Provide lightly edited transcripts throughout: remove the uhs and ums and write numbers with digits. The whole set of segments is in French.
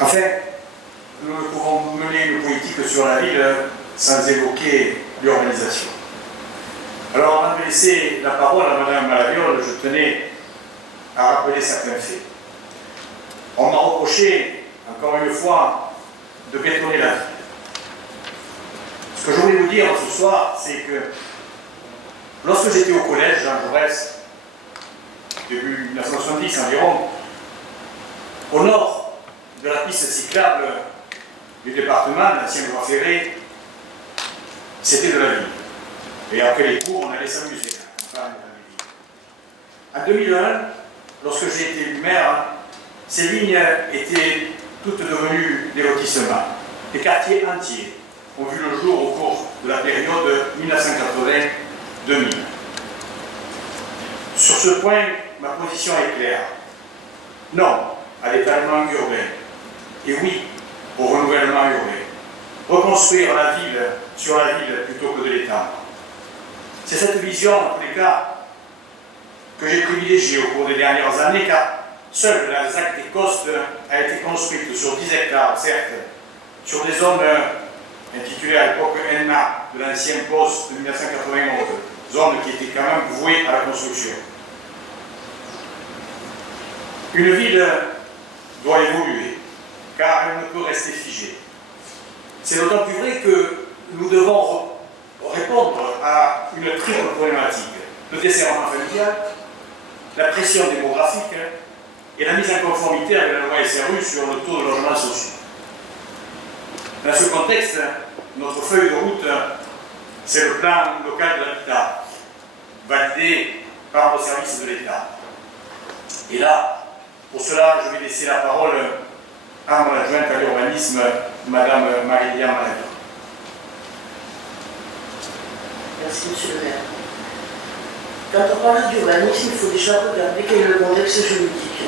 Enfin, nous ne pouvons mener une politique sur la ville sans évoquer l'urbanisation. Alors, avant de laisser la parole à Mme Malaviole, je tenais à rappeler certains faits. On m'a reproché, encore une fois, de bétonner la ville. Ce que je voulais vous dire ce soir, c'est que lorsque j'étais au collège, Jean Jaurès, début 1970 environ, au nord de la piste cyclable du département, l'ancienne voie ferrée, c'était de la ville. Et après les cours, on allait s'amuser. En 2001, lorsque j'ai été maire, ces lignes étaient toutes devenues des lotissements. Les quartiers entiers ont vu le jour au cours de la période 1980-2000. Sur ce point, ma position est claire. Non à l'étalement urbain. Et oui au renouvellement urbain. Reconstruire la ville sur la ville plutôt que de l'étendre. C'est cette vision, en tous les cas, que j'ai privilégiée au cours des dernières années, car seule la ZAC des Costes a été construite sur 10 hectares, certes, sur des zones intitulées à l'époque ENMA de l'ancien poste de 1991, zone qui était quand même vouée à la construction. Une ville doit évoluer, car elle ne peut rester figée. C'est d'autant plus vrai que nous devons répondre à une triple problématique: le desserrement familial, la pression démographique et la mise en conformité avec la loi SRU sur le taux de logements sociaux. Dans ce contexte, notre feuille de route, c'est le plan local de l'habitat, validé par le service de l'État. Et là, pour cela, je vais laisser la parole à mon adjointe à l'urbanisme, Madame Marie-Liane Malaviole. Merci, Monsieur le maire. Quand on parle d'urbanisme, il faut déjà regarder quel est le contexte juridique.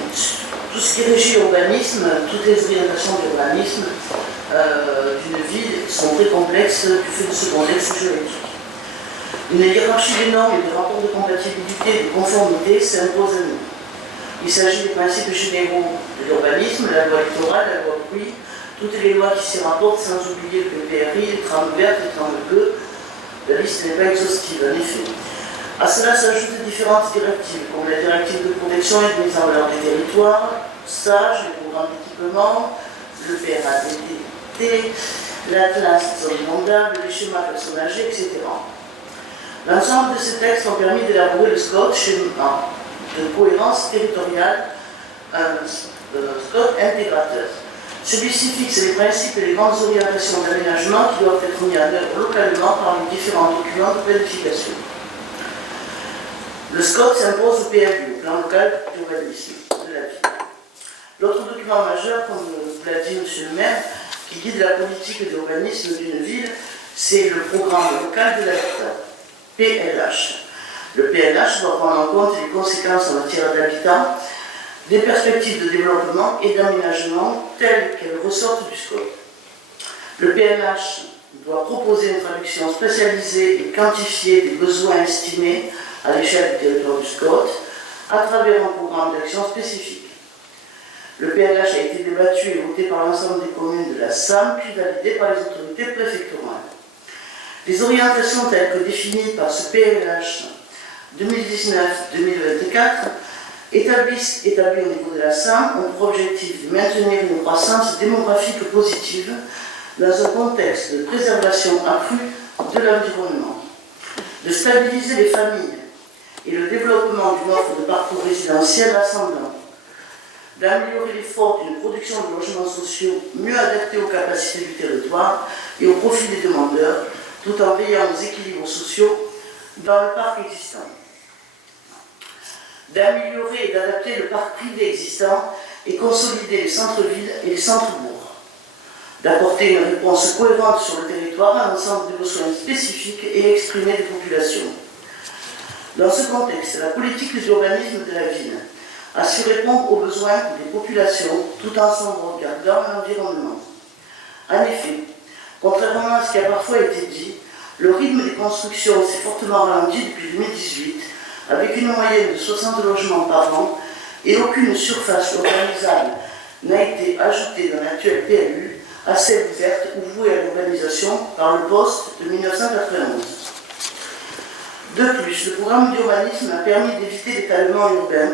Tout ce qui régit l'urbanisme, toutes les orientations d'urbanisme d'une ville sont très complexes du fait de ce contexte juridique. Une hiérarchie des normes et des rapports de compatibilité et de conformité s'impose à nous. Il s'agit des principes généraux de l'urbanisme, la loi littorale, la loi pluie, toutes les lois qui s'y rapportent, sans oublier le PPRI, les trames vertes, les trames bleues. La liste n'est pas exhaustive, en effet. À cela s'ajoutent différentes directives, comme la directive de protection et de mise en valeur des territoires, SAGE, les programmes d'équipement, le PRADT, l'Atlas des zones inondables, les schémas personnes âgées, etc. L'ensemble de ces textes ont permis d'élaborer le SCOT, schéma de cohérence territoriale, un SCOT intégrateur. Celui-ci fixe les principes et les grandes orientations d'aménagement qui doivent être mis en œuvre localement par les différents documents de planification. Le SCOT s'impose au PLU, plan local d'urbanisme de la ville. L'autre document majeur, comme vous l'a dit Monsieur le maire, qui guide la politique d'urbanisme d'une ville, c'est le programme local de l'habitat, PLH. Le PLH doit prendre en compte les conséquences en matière d'habitat, des perspectives de développement et d'aménagement telles qu'elles ressortent du SCOT. Le PLH doit proposer une traduction spécialisée et quantifiée des besoins estimés à l'échelle du territoire du SCOT à travers un programme d'action spécifique. Le PLH a été débattu et voté par l'ensemble des communes de la SAM, puis validé par les autorités préfectorales. Les orientations telles que définies par ce PLH 2019-2024 établi au niveau de la SAM ont pour objectif de maintenir une croissance démographique positive dans un contexte de préservation accrue de l'environnement, de stabiliser les familles et le développement d'une offre de parcours résidentiel assemblant, d'améliorer l'effort d'une production de logements sociaux mieux adaptés aux capacités du territoire et au profit des demandeurs, tout en veillant aux équilibres sociaux dans le parc existant, d'améliorer et d'adapter le parc privé existant et consolider les centres-villes et les centres-bourgs, d'apporter une réponse cohérente sur le territoire à l'ensemble des besoins spécifiques et exprimés des populations. Dans ce contexte, la politique d'urbanisme de la ville a su répondre aux besoins des populations tout en sauvegardant l'environnement. En effet, contrairement à ce qui a parfois été dit, le rythme des constructions s'est fortement ralenti depuis 2018, avec une moyenne de 60 logements par an et aucune surface urbanisable n'a été ajoutée dans l'actuel PLU à celle ouverte ou vouée à l'urbanisation par le poste de 1991. De plus, le programme d'urbanisme a permis d'éviter l'étalement urbain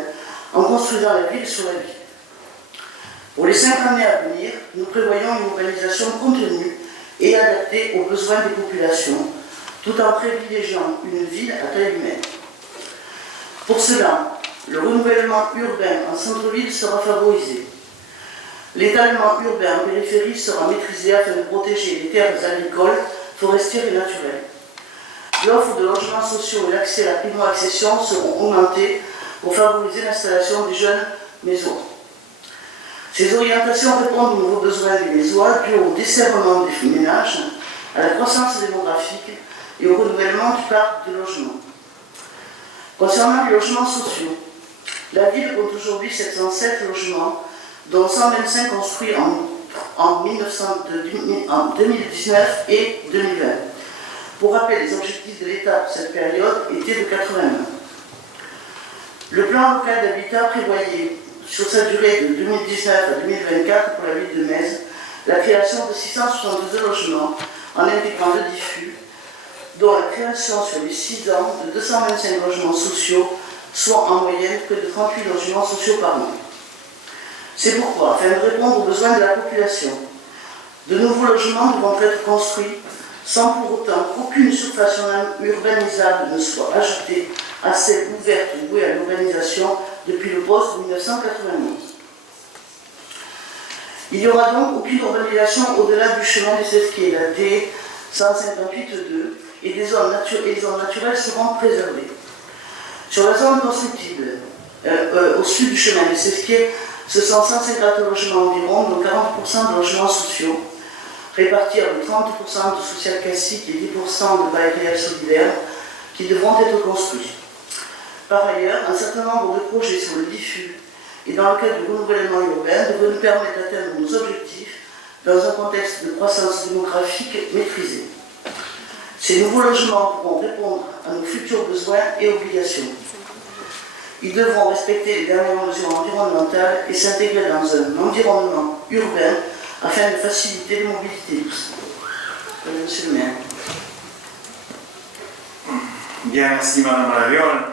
en construisant la ville sur la ville. Pour les 5 années à venir, nous prévoyons une urbanisation contenue et adaptée aux besoins des populations, tout en privilégiant une ville à taille humaine. Pour cela, le renouvellement urbain en centre-ville sera favorisé. L'étalement urbain en périphérie sera maîtrisé afin de protéger les terres agricoles, forestières et naturelles. L'offre de logements sociaux et l'accès à la primo-accession seront augmentés pour favoriser l'installation des jeunes mésois. Ces orientations répondent aux nouveaux besoins des mésois dus au desserrement des ménages, à la croissance démographique et au renouvellement du parc de logements. Concernant les logements sociaux, la ville compte aujourd'hui 707 logements, dont 125 construits en 2019 et 2020. Pour rappel, les objectifs de l'État pour cette période étaient de 81. Le plan local d'habitat prévoyait, sur sa durée de 2019 à 2024 pour la ville de Metz, la création de 662 logements en intégrant le diffus, dont la création sur les 6 ans de 225 logements sociaux, soit en moyenne près de 38 logements sociaux par an. C'est pourquoi, afin de répondre aux besoins de la population, de nouveaux logements devront être construits sans pour autant qu'aucune surface urbanisable ne soit ajoutée à celle ouverte ou vouée à l'urbanisation depuis le poste de 1991. Il n'y aura donc aucune urbanisation au-delà du chemin des Sesquiers, la D 158.2, et les zones naturelles seront préservées. Sur la zone constructible, au sud du chemin des Sesquiers, ce sont 150 logements environ, dont 40% de logements sociaux, répartis avec 30% de social classique et 10% de bail réel solidaire, qui devront être construits. Par ailleurs, un certain nombre de projets sur le diffus et dans le cadre du renouvellement urbain devraient nous permettre d'atteindre nos objectifs dans un contexte de croissance démographique maîtrisé. Ces nouveaux logements pourront répondre à nos futurs besoins et obligations. Ils devront respecter les dernières mesures environnementales et s'intégrer dans un environnement urbain afin de faciliter les mobilités douces. Monsieur le maire. Bien, merci Madame Laviole.